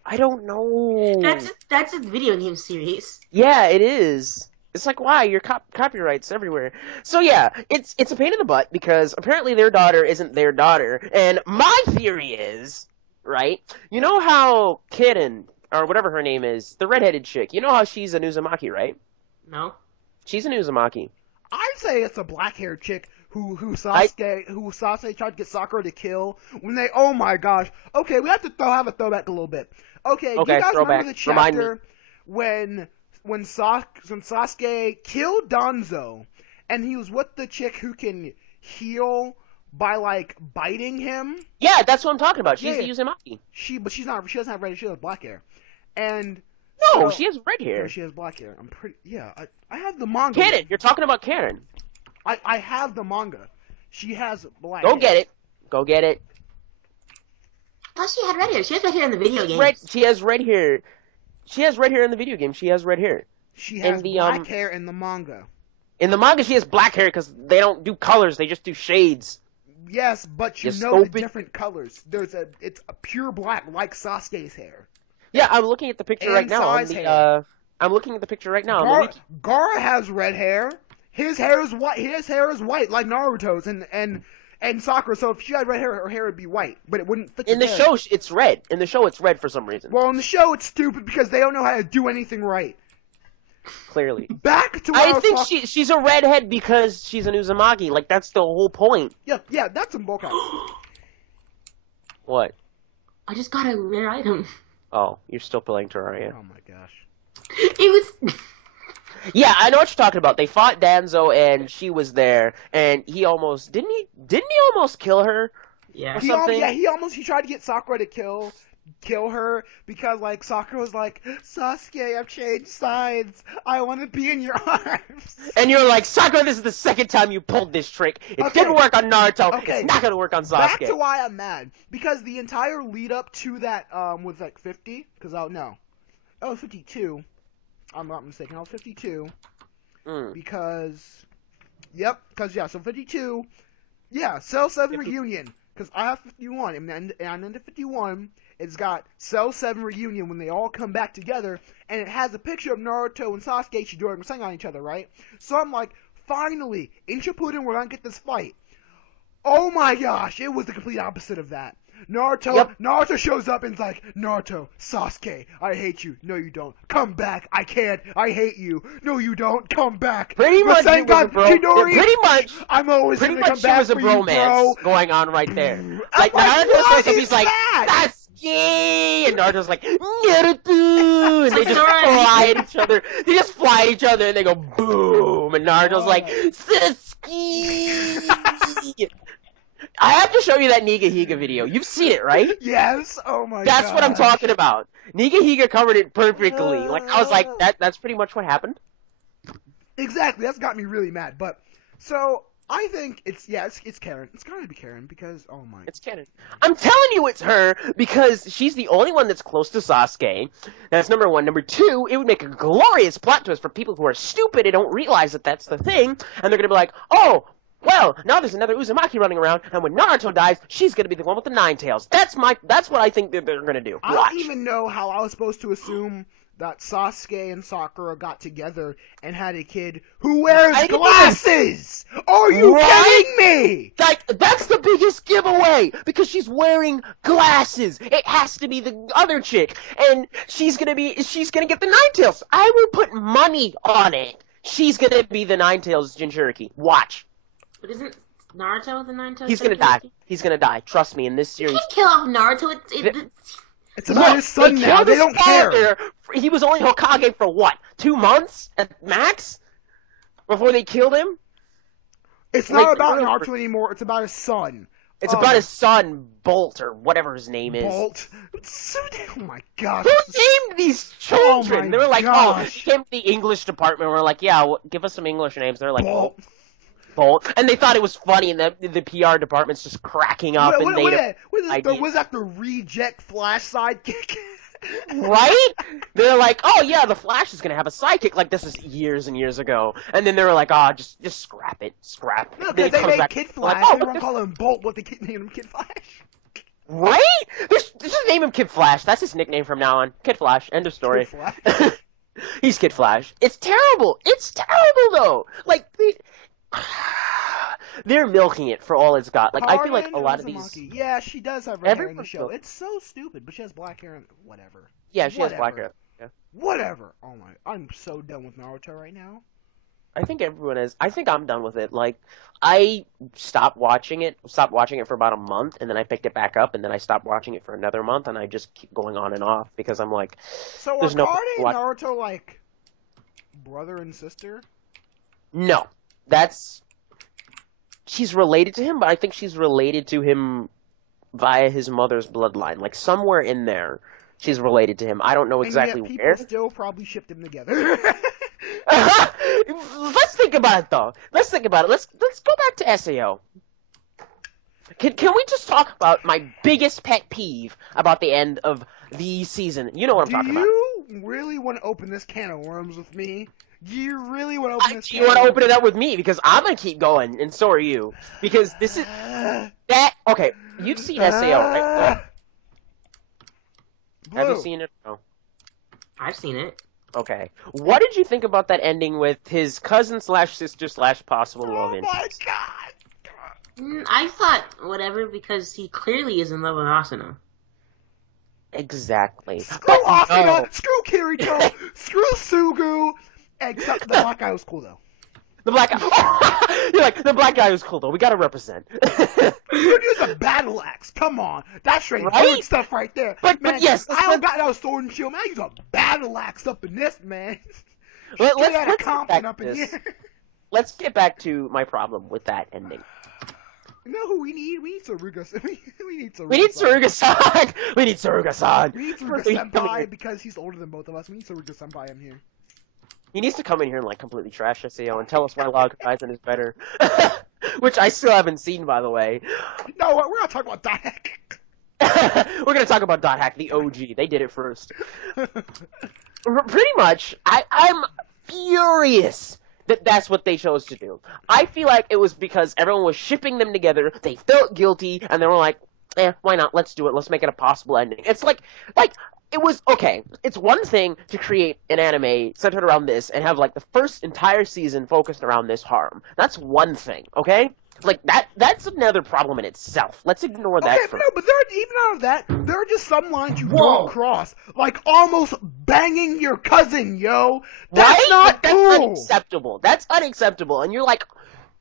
I don't know. That's a video game series. Yeah, it is. It's like, why? Your copyrights everywhere. So yeah, it's a pain in the butt because apparently their daughter isn't their daughter. And my theory is, right? You know how Kirin, or whatever her name is, the redheaded chick, you know how she's a Uzumaki, right? No. She's an Uzumaki. I'd say it's a black-haired chick who Sasuke tried to get Sakura to kill when they. Oh my gosh. Okay, we have to have a throwback a little bit. Okay, do you guys throwback. remember the Remind me. chapter when Sasuke killed Danzo and he was with the chick who can heal by like biting him? Yeah, that's what I'm talking about. She's Yeah, a Uzumaki. She doesn't have red. She has black hair. And No, so- she has red hair. Yeah, she has black hair. I'm pretty. Yeah, I have the manga. Karen, you're talking about Karen. I have the manga. She has black. Go hair. get it. Go get it. I thought she had red hair. She has red hair in the video game. She has red hair. She has red hair in the video game. She has red hair. She has the, black hair in the manga. In the manga, she has black hair because they don't do colors; they just do shades. Yes, but you You know the stupid. different colors. It's a pure black, like Sasuke's hair. Yeah, I'm looking at the picture And right now. On Sai's the hair. I'm looking at the picture right now. on the Gara, wiki. Gara has red hair. His hair is white. His hair is white, like Naruto's and Sakura. So if she had red hair, her hair would be white, but it wouldn't fit. In the hair. show, it's red. In the show, it's red for some reason. Well, in the show, it's stupid because they don't know how to do anything right. Clearly, Back to what I was think talking- she's a redhead because she's an Uzumaki. Like that's the whole point. Yeah, that's some bullcrap. What? I just got a rare item. Oh, you're still playing Terraria. Oh my gosh. It was. Yeah, I know what you're talking about. They fought Danzo, and she was there, and he almost didn't he almost kill her Yeah. Or something. He tried to get Sakura to kill her because like Sakura was like, Sasuke, I've changed sides. I want to be in your arms. And you're like, Sakura, this is the second time you pulled this trick. It Okay. didn't work on Naruto. Okay. It's not gonna work on Sasuke. Back to why I'm mad, because the entire lead up to that was like 50, because I was 52. I'm not mistaken. I was 52 because, so 52. Yeah, Cell 7 reunion, because I have 51, and into 51, it's got Cell 7 reunion when they all come back together, and it has a picture of Naruto and Sasuke Chidori saying on each other, right? So I'm like, finally, in Shippuden, we're gonna get this fight. Oh my gosh, it was the complete opposite of that. Naruto shows up and's like, Naruto, Sasuke, I hate you. No, you don't. Come back. I can't. I hate you. No, you don't. Come back. Pretty much, Chidori, pretty much. I'm always Pretty gonna come much, back there was a for you, bromance bro. going on right there. I'm Like like, Naruto what says, so is he's like, that? Sasuke, and Naruto's like, Naruto, and they just fly at each other. They just fly at each other, and they go boom, and Naruto's like, Sasuke. I have to show you that Nigahiga video. You've seen it, right? Yes. Oh my god. That's what I'm talking about. Nigahiga covered it perfectly. Like, I was like, that's pretty much what happened. Exactly. That's got me really mad. But so I think it's Karen. It's gotta be Karen because It's canon. I'm telling you it's her because she's the only one that's close to Sasuke. That's number one. Number two, it would make a glorious plot twist for people who are stupid and don't realize that that's the thing. And they're gonna be like, oh, well, now there's another Uzumaki running around, and when Naruto dies, she's gonna be the one with the 9 tails. That's what I think that they're gonna do. I Watch. don't even know how I was supposed to assume that Sasuke and Sakura got together and had a kid who wears glasses. Are you kidding me? Like, that's the biggest giveaway, because she's wearing glasses. It has to be the other chick, and she's gonna get the 9 tails. I will put money on it. She's gonna be the 9 tails Jinchuriki. Watch. But isn't Naruto the 9 tails? He's gonna die. He's gonna die. Trust me, in this You series. can't kill off Naruto. It's about his son they now. killed They his don't care. father. He was only Hokage for what? 2 months at max? Before they killed him? It's not about Naruto anymore. It's about his son. It's about his son, Bolt, or whatever his name is. Bolt. Oh my god. Who named these children? Oh my they were like, gosh. came to the English department. We're like, yeah, give us some English names. They're like, Bolt. Bolt. And they thought it was funny, and the PR department's just cracking up. Was that the reject Flash sidekick? Right? They're like, oh yeah, the Flash is gonna have a sidekick. Like, this is years and years ago. And then they were like, oh, just scrap it. Scrap it. No, Then because it they comes made back, Kid like, Flash. oh, Everyone call him Bolt, but they named him Kid Flash. Right? Just name him Kid Flash. That's his nickname from now on. Kid Flash. End of story. Kid Flash. He's Kid Flash. It's terrible. It's terrible, though. Like, they're milking it for all it's got. Like, I feel like a lot of these... Yeah, she does have red hair in the show. It's so stupid, but she has black hair and whatever. Yeah, she has black hair. Yeah. Whatever. Oh my... I'm so done with Naruto right now. I think everyone is. I think I'm done with it. Like, I stopped watching it for about a month, and then I picked it back up, and then I stopped watching it for another month, and I just keep going on and off, because I'm like, so there's are Karen and Naruto, like, brother and sister? No. She's related to him, but I think she's related to him via his mother's bloodline. Like, somewhere in there, she's related to him. I don't know exactly and yet where. People still probably shipped them together. Let's think about it, though. Let's think about it. Let's go back to SAO. Can we just talk about my biggest pet peeve about the end of the season? You know what I'm talking about. Do you really want to open this can of worms with me? Do you really want to open this Do you want to open it up with me? Because I'm going to keep going, and so are you. Because this is... Okay, you've seen SAO, right? Blue. Have you seen it? No. I've seen it. Okay. What did you think about that ending with his cousin slash sister slash possible love Oh interest? my god! I thought whatever because he clearly is in love with Asuna. Exactly. Screw But Asuna! no. Screw Kirito! Screw Sugu! Except the black guy was cool though. The black guy. You're like, the black guy was cool though. We gotta represent. Dude use a battle axe. Come on, that's straight Right? good stuff right there. But man, yes, I don't got no sword and shield. Man, I use a battle axe up in this man. Let's Get out of get Compton back up to in this. here. Let's get back to my problem with that ending. You know who we need? We need Saruga. We need Saruga. We need Saruga-san! We need Saruga-san! We need Saruga Senpai because he's older than both of us. We need Saruga Senpai in here. He needs to come in here and like completely trash SAO and tell us why Log Horizon is better. Which I still haven't seen, by the way. No, we're not talking about Dot Hack. We're gonna talk about Dot Hack, the OG. They did it first. Pretty much, I'm furious that that's what they chose to do. I feel like it was because everyone was shipping them together, they felt guilty, and they were like, why not? Let's do it. Let's make it a possible ending. It's like, it was, okay, it's one thing to create an anime centered around this and have, like, the first entire season focused around this harem. That's one thing, okay? Like, that's another problem in itself. Let's ignore that for no, but even out of that, there are just some lines you don't cross. Like, almost banging your cousin, yo. That's not cool. That's unacceptable. That's unacceptable. And you're like,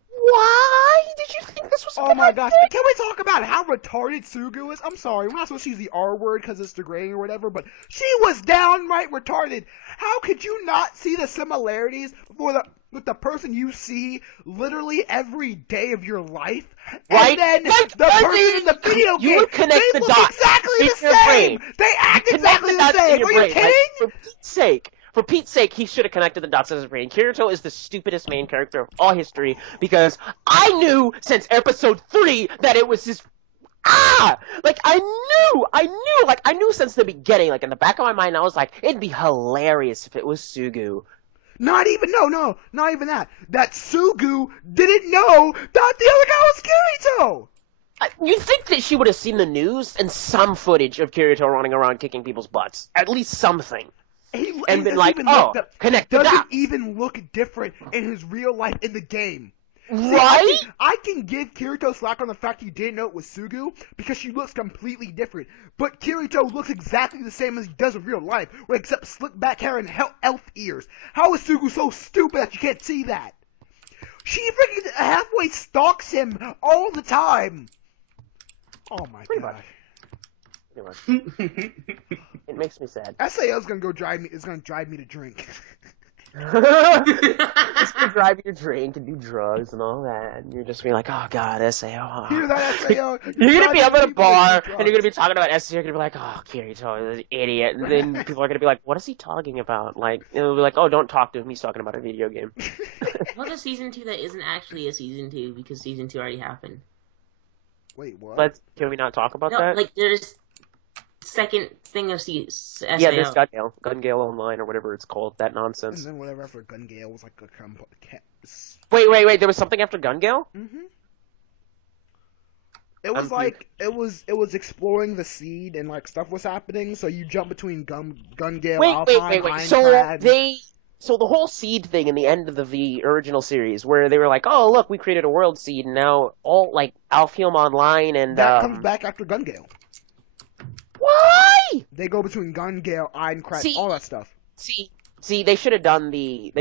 why did you think this was a Oh my gosh. Can we talk about how retarded Sugu is? I'm sorry, we're not supposed to use the R word because it's degrading or whatever, but she was downright retarded. How could you not see the similarities with the person you see literally every day of your life? Right? And then the person in the video game, you would connect they the look dots exactly in the your same. brain. They act exactly the same. Are you kidding? Like, for Pete's sake, he should have connected the dots in his brain. Kirito is the stupidest main character of all history because I knew since episode 3 that it was his. Like, I knew since the beginning, like, in the back of my mind, I was like, it'd be hilarious if it was Sugu. Not even that. That Sugu didn't know that the other guy was Kirito! You'd think that she would have seen the news and some footage of Kirito running around kicking people's butts. At least something. And been like, connect the dots. Doesn't even look different in his real life in the game. Right? See, I can give Kirito slack on the fact he didn't know it was Sugu because she looks completely different. But Kirito looks exactly the same as he does in real life, except slick back hair and elf ears. How is Sugu so stupid that you can't see that? She freaking halfway stalks him all the time. Oh my god. It makes me sad. SAO's gonna drive me to drink. It's gonna drive you to drink and do drugs and all that, and you're just being like, oh god, SAO. Hear that, SAO? You're gonna be up at a bar, and you're gonna be talking about SAO, you're gonna be like, oh, Kirito is an idiot, and then people are gonna be like, what is he talking about? Like, it'll be like, oh, don't talk to him, he's talking about a video game. What a season 2 that isn't actually a season 2 because season 2 already happened. Wait, what? Can we not talk about that? Like, there's second thing of SAO. Yeah, there's Gun Gale Online or whatever it's called, that nonsense. And then whatever after Gun Gale was like a Wait, there was something after Gun Gale? Mm-hmm. It was it was exploring the seed and like stuff was happening, so you jump between Gun Gale, Alpine, Minecraft. So the whole seed thing in the end of the original series, where they were like, "Oh, look, we created a world seed, and now all like Alpheum Online and that comes back after Gun Gale." Why? They go between Gun Gale, Minecraft, all that stuff. See, they should have done the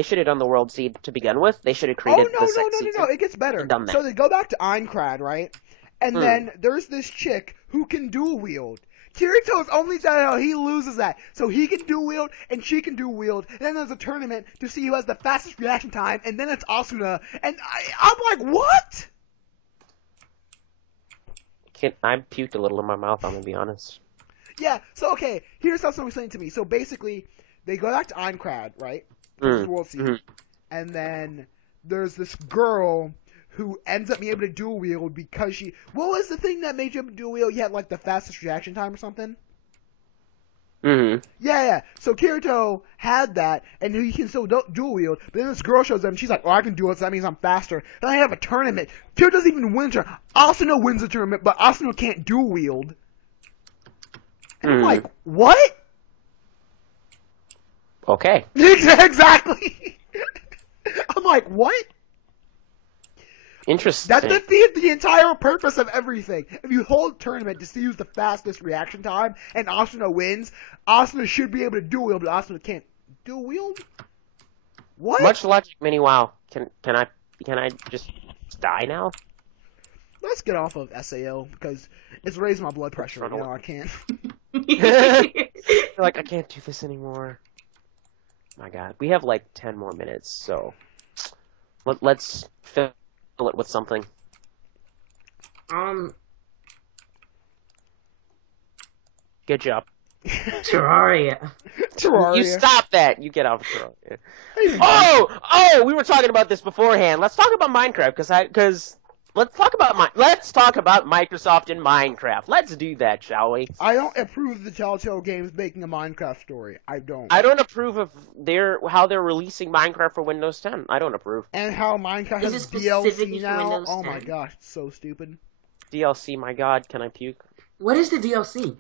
world seed to begin with. They should have created the seed. No, it gets better. So they go back to Aincrad, right? And then there's this chick who can dual wield. Kirito's only child, he loses that. So he can dual wield, and she can dual wield. And then there's a tournament to see who has the fastest reaction time, and then it's Asuna. And I'm like, what? I puked a little in my mouth, I'm gonna be honest. Yeah, so okay, here's how someone was saying to me. So basically, they go back to Aincrad, right? The World Seed. Mm-hmm. And then there's this girl who ends up being able to dual wield because she... What was the thing that made you able to dual wield? You had like the fastest reaction time or something? Mm-hmm. Yeah. So Kirito had that, and he can still dual wield, but then this girl shows up, and she's like, oh, I can do it, so that means I'm faster. Then I have a tournament. Kirito doesn't even win the tournament. Asuna wins the tournament, but Asuna can't dual wield. And I'm like, what? Okay. Exactly. I'm like, what? Interesting. That defeated the entire purpose of everything. If you hold a tournament to see who's the fastest reaction time, and Asuna wins, Asuna should be able to dual wield, but Asuna can't dual wield? What? Much logic, Mini WoW. Can I just die now? Let's get off of SAO, because it's raising my blood pressure right now. I can't. Like, I can't do this anymore. My god. We have like 10 more minutes, so let's fill it with something. Good job. Terraria. Terraria. You stop that. You get off of Terraria. Oh, we were talking about this beforehand. Let's talk about Minecraft because let's talk about Microsoft and Minecraft. Let's do that, shall we? I don't approve the Telltale Games making a Minecraft story. I don't. I don't approve of how they're releasing Minecraft for Windows 10. I don't approve. And how Minecraft Is has it specifically DLC for now. Windows Oh my 10? gosh, it's so stupid. DLC, my God, can I puke? What is the DLC?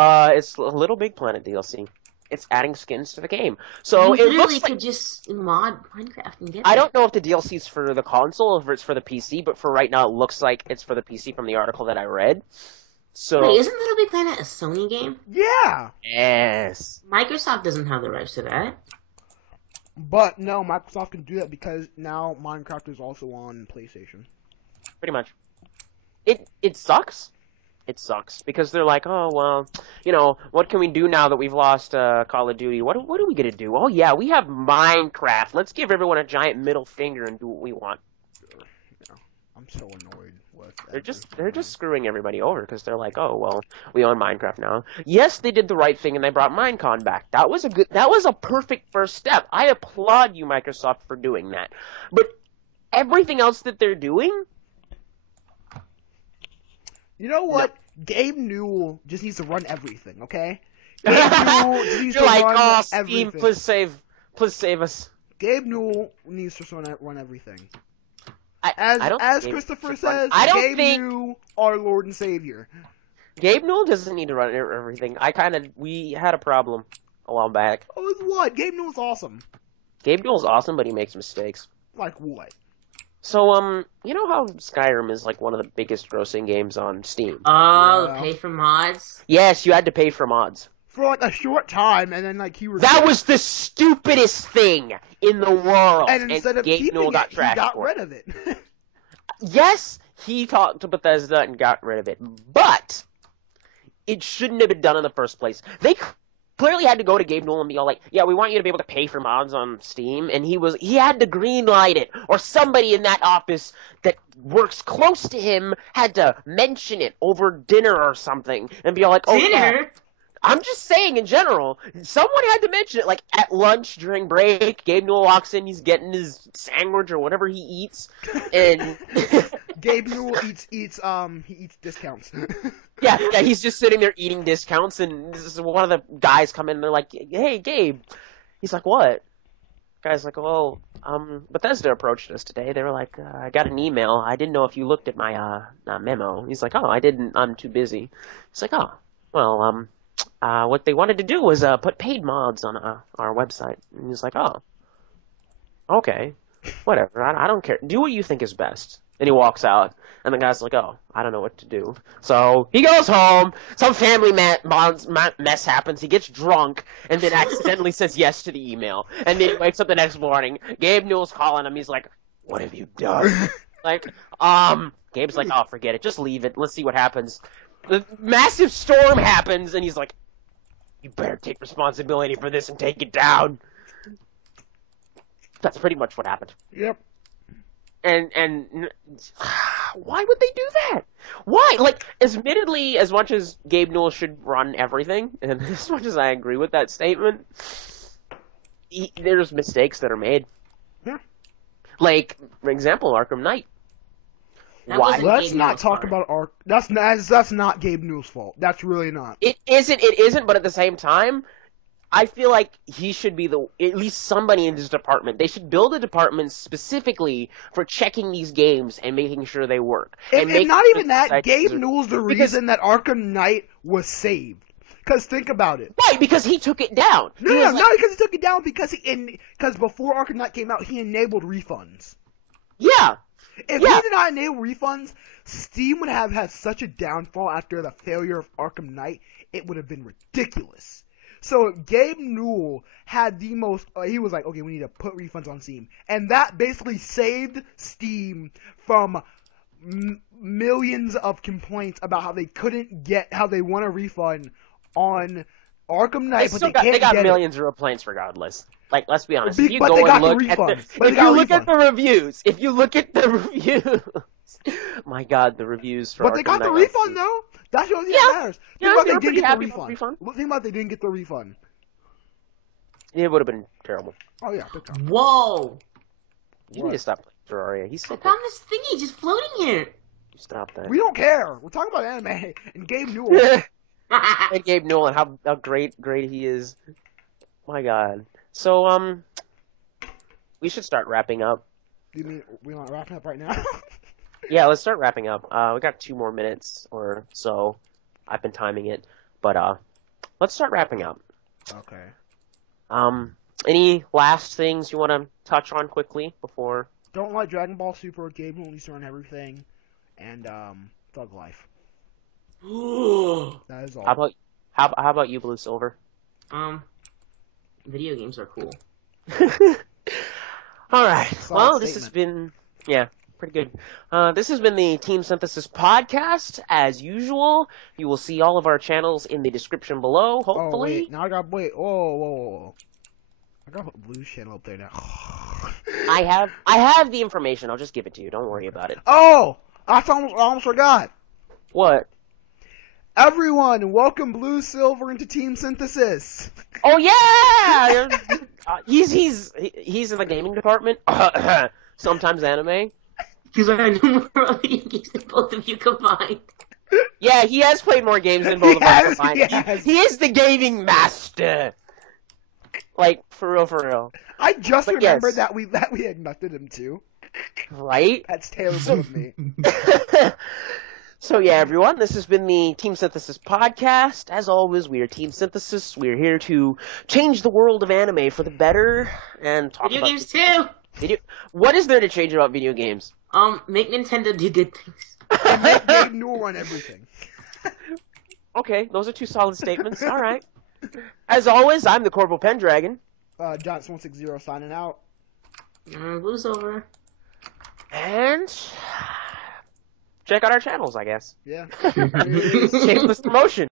It's a Little Big Planet DLC. It's adding skins to the game. So You it literally looks like could just mod Minecraft and get I it. don't know if the DLC is for the console or if it's for the PC, but for right now it looks like it's for the PC from the article that I read. So Wait, isn't Little Big Planet a Sony game? Yeah, yes. Microsoft doesn't have the rights to that. but no, Microsoft can do that because now Minecraft is also on PlayStation. Pretty much. It sucks. It sucks because they're like, oh well, what can we do now that we've lost Call of Duty? What are we gonna do? Oh yeah, we have Minecraft. Let's give everyone a giant middle finger and do what we want. I'm so annoyed with. They're just screwing everybody over because they're like, oh well, we own Minecraft now. Yes, they did the right thing and they brought Minecon back. That was a perfect first step. I applaud you, Microsoft, for doing that. But everything else that they're doing. You know what? No. Gabe Newell just needs to run everything, okay? Gabe Newell just needs You're to like, run oh, everything. Steam, please save us. Gabe Newell needs to run everything. I don't As Christopher says, Gabe Newell, our Lord and Savior. Gabe Newell doesn't need to run everything. We had a problem a while back. Oh, with what? Gabe Newell's awesome. Gabe Newell's awesome, but he makes mistakes. Like what? So, you know how Skyrim is like one of the biggest grossing games on Steam? Oh, Yeah. pay for mods? Yes, you had to pay for mods. For like a short time, and then like he was. That was the stupidest thing in the world. And instead of Gabe keeping Newell got it, trashed he got for rid of it. Yes, he talked to Bethesda and got rid of it, but it shouldn't have been done in the first place. They clearly had to go to Gabe Newell and be all like, yeah, we want you to be able to pay for mods on Steam, and he had to green light it, or somebody in that office that works close to him had to mention it over dinner or something, and be all like, oh, Dinner? yeah. I'm just saying in general, someone had to mention it, like at lunch during break, Gabe Newell walks in, he's getting his sandwich or whatever he eats, and Gabe Newell eats discounts. yeah, he's just sitting there eating discounts, and one of the guys come in and they're like, hey, Gabe. He's like, what? Guy's like, well, Bethesda approached us today. They were like, I got an email. I didn't know if you looked at my memo. He's like, oh, I didn't. I'm too busy. He's like, oh, well, what they wanted to do was put paid mods on our website. And he's like, oh, okay, whatever. I don't care. Do what you think is best. And he walks out, and the guy's like, oh, I don't know what to do. So he goes home, some family mess happens, he gets drunk, and then accidentally says yes to the email. And then he wakes up the next morning, Gabe Newell's calling him, he's like, what have you done? Gabe's like, oh, forget it, just leave it, let's see what happens. The massive storm happens, and he's like, you better take responsibility for this and take it down. That's pretty much what happened. Yep. And why would they do that? Why? Like, admittedly, as much as Gabe Newell should run everything, and as much as I agree with that statement, there's mistakes that are made. Yeah. Like, for example, Arkham Knight. Why? Let's not talk about Ark. That's not Gabe Newell's fault. That's really not. It isn't, but at the same time, I feel like he should be at least somebody in his department. They should build a department specifically for checking these games and making sure they work. And not even that, Gabe Newell's the reason that Arkham Knight was saved. Because think about it. Right, because he took it down. No, not because he took it down, because before Arkham Knight came out, he enabled refunds. Yeah. If he did not enable refunds, Steam would have had such a downfall after the failure of Arkham Knight, it would have been ridiculous. So Gabe Newell had the most, he was like, okay, we need to put refunds on Steam. And that basically saved Steam from millions of complaints about how they couldn't how they want a refund on Arkham Knight, but they got millions of complaints regardless. Like, let's be honest. If you look at the reviews, if you look at the review, My God, the reviews for But they got Arkham the Knight refund though. That's the only thing that matters. Yeah, Think they about were they pretty didn't get happy the about the refund. Think about they didn't get the refund. It would have been terrible. Oh yeah, big time. Whoa! You What? need to stop playing Terraria. He's I so found this thingy just floating here. Stop that. We don't care. We're talking about anime and Gabe Newell. And Gabe Newell and how great he is. My God. So we should start wrapping up. Do you mean we want wrapping up right now? Yeah, let's start wrapping up. We got 2 more minutes or so. I've been timing it, but let's start wrapping up. Okay. Any last things you want to touch on quickly before? Don't like Dragon Ball Super. Gabe Newell needs to run everything, and Thug Life. That is all. How about you, Blue Silver? Video games are cool. All right. Solid Well, this statement. has been pretty good. This has been the Team Synthesis podcast. As usual, you will see all of our channels in the description below. Oh Hopefully, wait, now I got whoa. I got a Blue's channel up there now. I have the information. I'll just give it to you. Don't worry about it. Oh, I almost forgot. What? Everyone, welcome Blue Silver into Team Synthesis. Oh yeah, he's in the gaming department. Sometimes anime. Because I know more video games than both of you combined. Yeah, he has played more games than both of us combined. Yes. He is the gaming master. Like for real. I just But remembered yes. that we had nothing him too. Right? That's terrible of me. So yeah, everyone, this has been the Team Synthesis podcast. As always, we are Team Synthesis. We're here to change the world of anime for the better and talk Video about games too! What is there to change about video games? Make Nintendo do good things. Gabe Newell run everything. Okay, those are 2 solid statements. All right. As always, I'm the Corporal Pendragon. Johnson160 signing out. Blue's over. And check out our channels, I guess. Yeah. Shameless promotion.